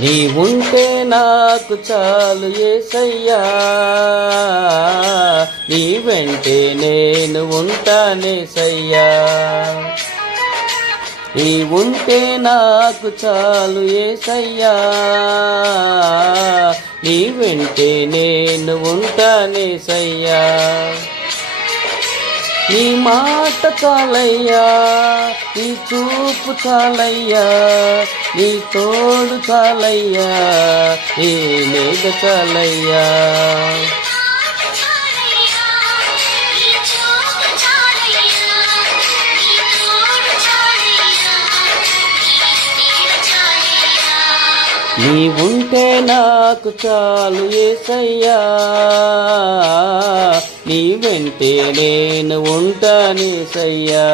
నీ ఉంటే నాకు చాలు యేసయ్యా, నీ వెంటే నేను ఉంటానేసయ్యా. నీ ఉంటే నాకు చాలు యేసయ్యా, నీ వెంటే నేను ఉంటానేసయ్యా. నీ మాట చాలయ్యా, నీ చూపు చాలయ్యా, నీ తోడు చాలయ్యా, నీ నీడ చాలయ్యా. నీ ఉంటే నాకు చాలు యేసయ్యా, నీ వెంటే నేను ఉంటానేసయ్యా.